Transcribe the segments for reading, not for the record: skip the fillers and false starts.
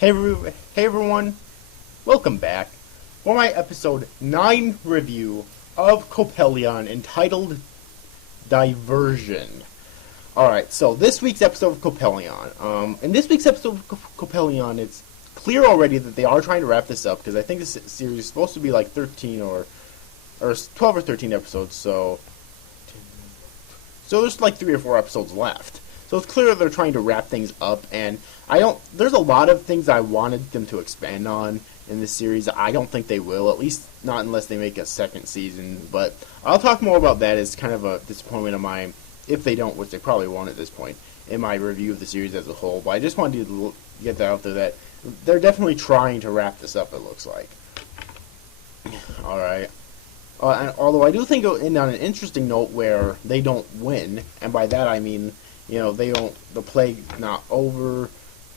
Hey everyone, welcome back for my episode 9 review of Coppelion entitled Diversion. Alright, so this week's episode of Coppelion. In this week's episode of Coppelion, it's clear already that they are trying to wrap this up, because I think this series is supposed to be like 13 or 12 or 13 episodes, so there's like 3 or 4 episodes left. So it's clear they're trying to wrap things up, and there's a lot of things I wanted them to expand on in this series. I don't think they will, at least not unless they make a second season, but I'll talk more about that as kind of a disappointment of mine, if they don't, which they probably won't at this point, in my review of the series as a whole. But I just wanted to get that out there that they're definitely trying to wrap this up, it looks like. Alright. Although I do think on an interesting note where they don't win, and by that I mean, the plague not over,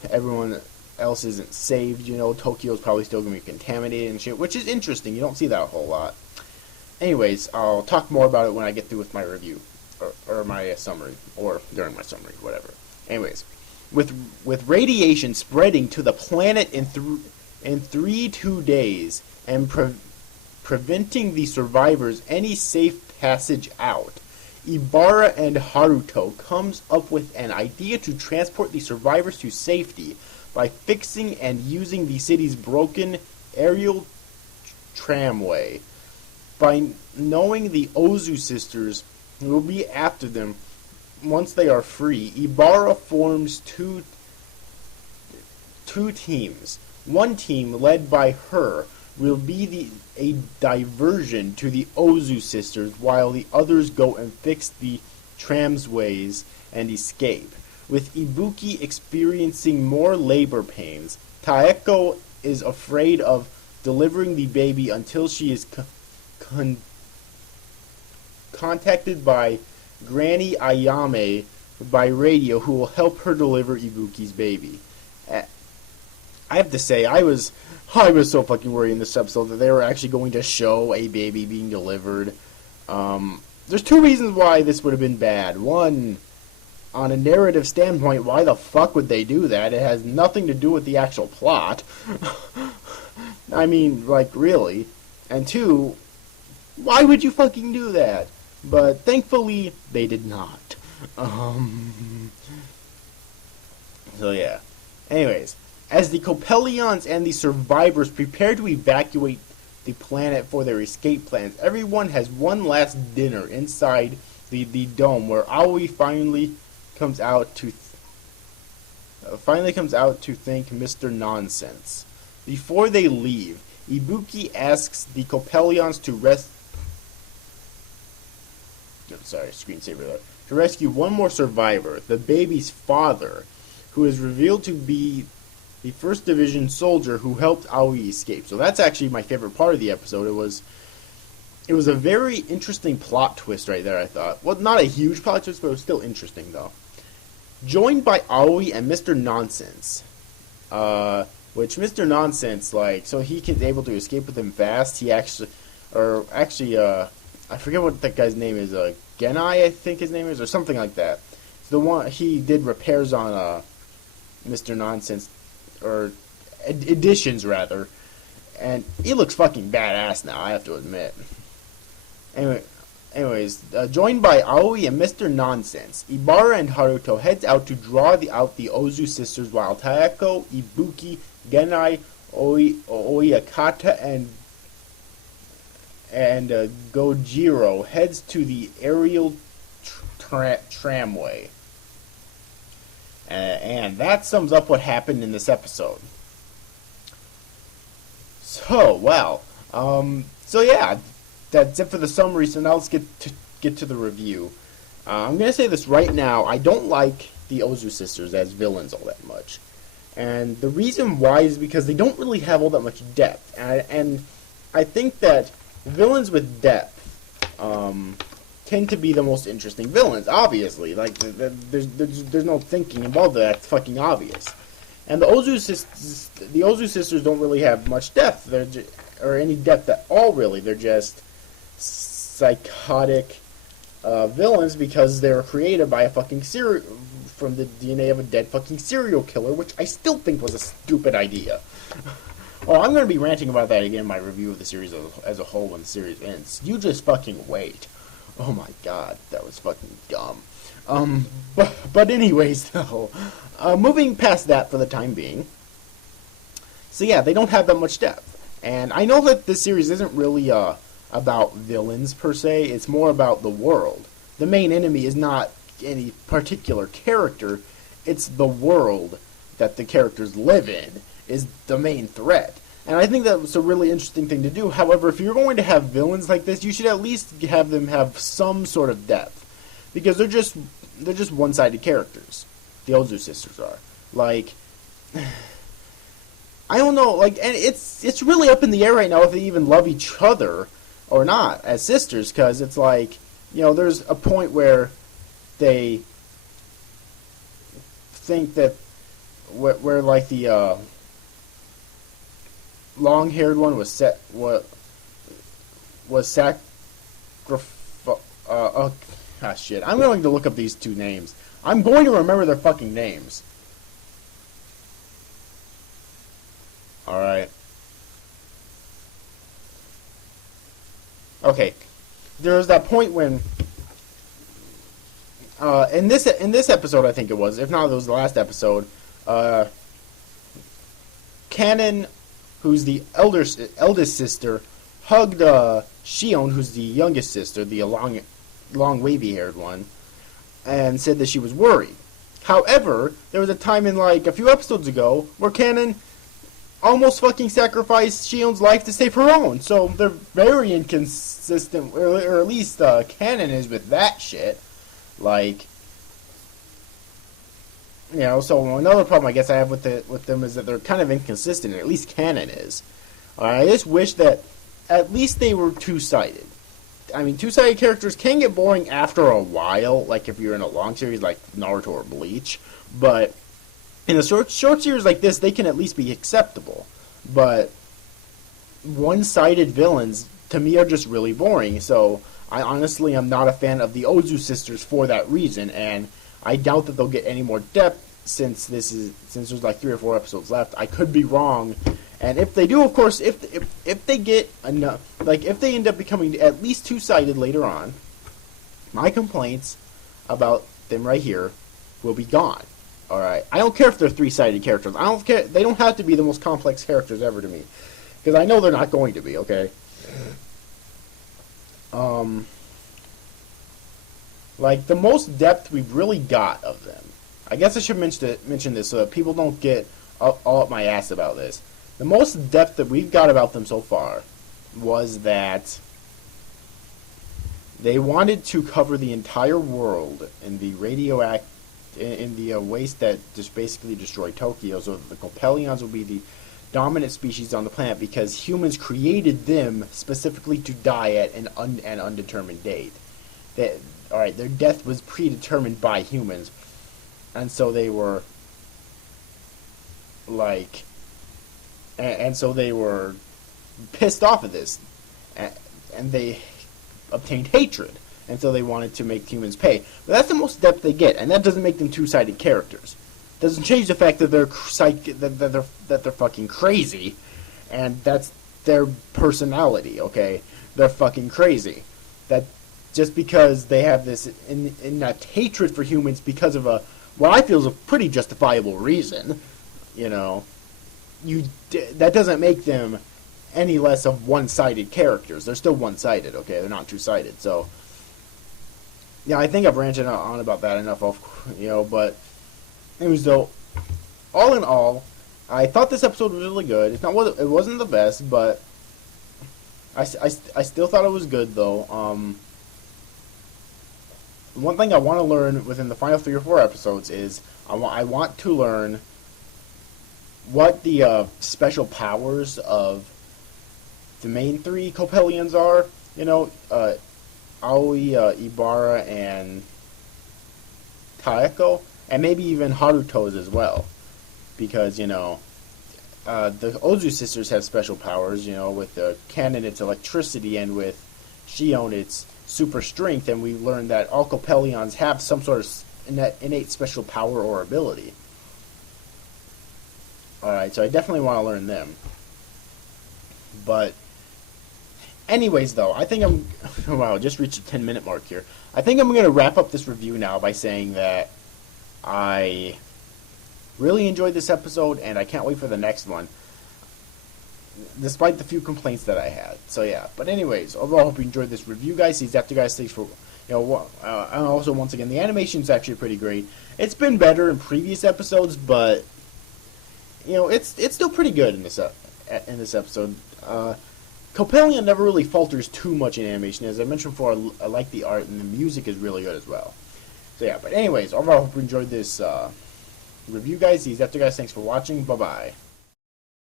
everyone else isn't saved, Tokyo's probably still going to be contaminated and shit, which is interesting. You don't see that a whole lot. Anyways, I'll talk more about it when I get through with my review, or my summary, or during my summary, whatever. Anyways, with radiation spreading to the planet in 2 days, and preventing the survivors any safe passage out, Ibarra and Haruto comes up with an idea to transport the survivors to safety by fixing and using the city's broken aerial tramway. By knowing the Ozu sisters will be after them once they are free, Ibarra forms two teams. One team, led by her, will be a diversion to the Ozu sisters, while the others go and fix the tramways and escape. With Ibuki experiencing more labor pains, Taeko is afraid of delivering the baby until she is contacted by Granny Ayame by radio, who will help her deliver Ibuki's baby. I have to say, I was so fucking worried in this episode that they were actually going to show a baby being delivered. There's 2 reasons why this would have been bad. One, on a narrative standpoint, why the fuck would they do that? It has nothing to do with the actual plot. I mean, like, really. And 2, why would you fucking do that? But thankfully, they did not. So yeah. Anyways, as the Coppelions and the survivors prepare to evacuate the planet for their escape plans, everyone has one last dinner inside the dome, where Aoi finally comes out to thank Mr. Nonsense. Before they leave, Ibuki asks the Coppelions to rescue one more survivor, the baby's father, who is revealed to be the 1st Division soldier who helped Aoi escape. So that's actually my favorite part of the episode. It was a very interesting plot twist right there, I thought. Well, not a huge plot twist, but it was still interesting, though. Joined by Aoi and Mr. Nonsense. Which Mr. Nonsense, so he is able to escape with him fast. I forget what that guy's name is. Genai, I think his name is, or something like that. It's the one, he did repairs on, Mr. Nonsense, or additions rather, and he looks fucking badass now, I have to admit. Anyways, joined by Aoi and Mr. Nonsense, Ibarra and Haruto heads out to draw out the Ozu sisters, while Taeko, Ibuki, Genai, Oyakata, and Gojiro heads to the aerial tramway. And that sums up what happened in this episode. So, well, so yeah, that's it for the summary. So now let's get to the review. I'm gonna say this right now. I don't like the Ozu sisters as villains all that much, and the reason why is because they don't really have all that much depth. And I think that villains with depth tend to be the most interesting villains, obviously. Like, there's no thinking involved there. That's fucking obvious. And the Ozu sisters don't really have much depth, or any depth at all, really. They're just psychotic villains because they were created by a fucking from the DNA of a dead fucking serial killer, which I still think was a stupid idea. Oh, I'm going to be ranting about that again in my review of the series as a whole when the series ends. You just fucking wait. Oh my god, that was fucking dumb. But anyways, though, moving past that for the time being. So yeah, they don't have that much depth. And I know that this series isn't really about villains per se, it's more about the world. The main enemy is not any particular character, it's the world that the characters live in is the main threat. And I think that was a really interesting thing to do. However, if you're going to have villains like this, you should at least have them have some sort of depth. Because they're just one-sided characters. The Ozu sisters are. Like, I don't know, like, and it's really up in the air right now if they even love each other or not as sisters, because it's like, you know, there's a point where they think that where like the long-haired one was shit. I'm going to look up these two names. I'm going to remember their fucking names. Alright. Okay. There's that point when in this episode, I think it was, if not it was the last episode, Canon, who's the eldest sister, hugged Shion, who's the youngest sister, the long wavy-haired one, and said that she was worried. However, there was a time in like a few episodes ago where Canon almost fucking sacrificed Shion's life to save her own. So they're very inconsistent, or at least Canon is with that shit. Like, you know, so another problem I guess I have with them is that they're kind of inconsistent, or at least Canon is. I just wish that at least they were two-sided. I mean, two-sided characters can get boring after a while, like if you're in a long series like Naruto or Bleach, but in a short series like this, they can at least be acceptable. But one-sided villains, to me, are just really boring, so I honestly am not a fan of the Ozu sisters for that reason, and I doubt that they'll get any more depth since there's like 3 or 4 episodes left. I could be wrong, and if they do, of course, if they get enough, like if they end up becoming at least two-sided later on, my complaints about them right here will be gone. All right, I don't care if they're 3-sided characters. I don't care. They don't have to be the most complex characters ever to me, because I know they're not going to be. Okay. Like, the most depth we've really got of them. I guess I should mention this so that people don't get all up my ass about this. The most depth that we've got about them so far was that they wanted to cover the entire world in the waste that just basically destroyed Tokyo, so that the Coppelions will be the dominant species on the planet because humans created them specifically to die at an undetermined date. Alright, their death was predetermined by humans, and so they were like, and so they were pissed off at this, and they obtained hatred, and so they wanted to make humans pay. But that's the most depth they get, and that doesn't make them two-sided characters. Doesn't change the fact that they're that they're fucking crazy, and that's their personality. Okay, they're fucking crazy. That just because they have this innate hatred for humans because of what I feel is a pretty justifiable reason, you know, that doesn't make them any less of one-sided characters. They're still one-sided. Okay, they're not two-sided. So yeah, I think I've ranted on about that enough. You know, but. Anyways, though, all in all, I thought this episode was really good. It wasn't the best, but I still thought it was good, though. One thing I want to learn within the final 3 or 4 episodes is I want to learn what the special powers of the main 3 Coppelions are. You know, Aoi, Ibara, and Taeko. And maybe even Haruto's as well. Because, you know, the Ozu sisters have special powers. You know, with the Canon it's electricity, and with Shion it's super strength. And we learned that all Coppelions have some sort of innate special power or ability. Alright, so I definitely want to learn them. But, anyways, though, I think I'm... Wow, just reached the 10-minute mark here. I think I'm going to wrap up this review now by saying that I really enjoyed this episode, and I can't wait for the next one, despite the few complaints that I had. So, yeah. But anyways, overall, I hope you enjoyed this review, guys. These after guys, thanks for... and also, once again, the animation's actually pretty great. It's been better in previous episodes, but... it's still pretty good in this episode. Coppelion never really falters too much in animation. As I mentioned before, I like the art, and the music is really good as well. So yeah, but anyways, overall, I hope you enjoyed this review, guys. These after guys, thanks for watching. Bye-bye.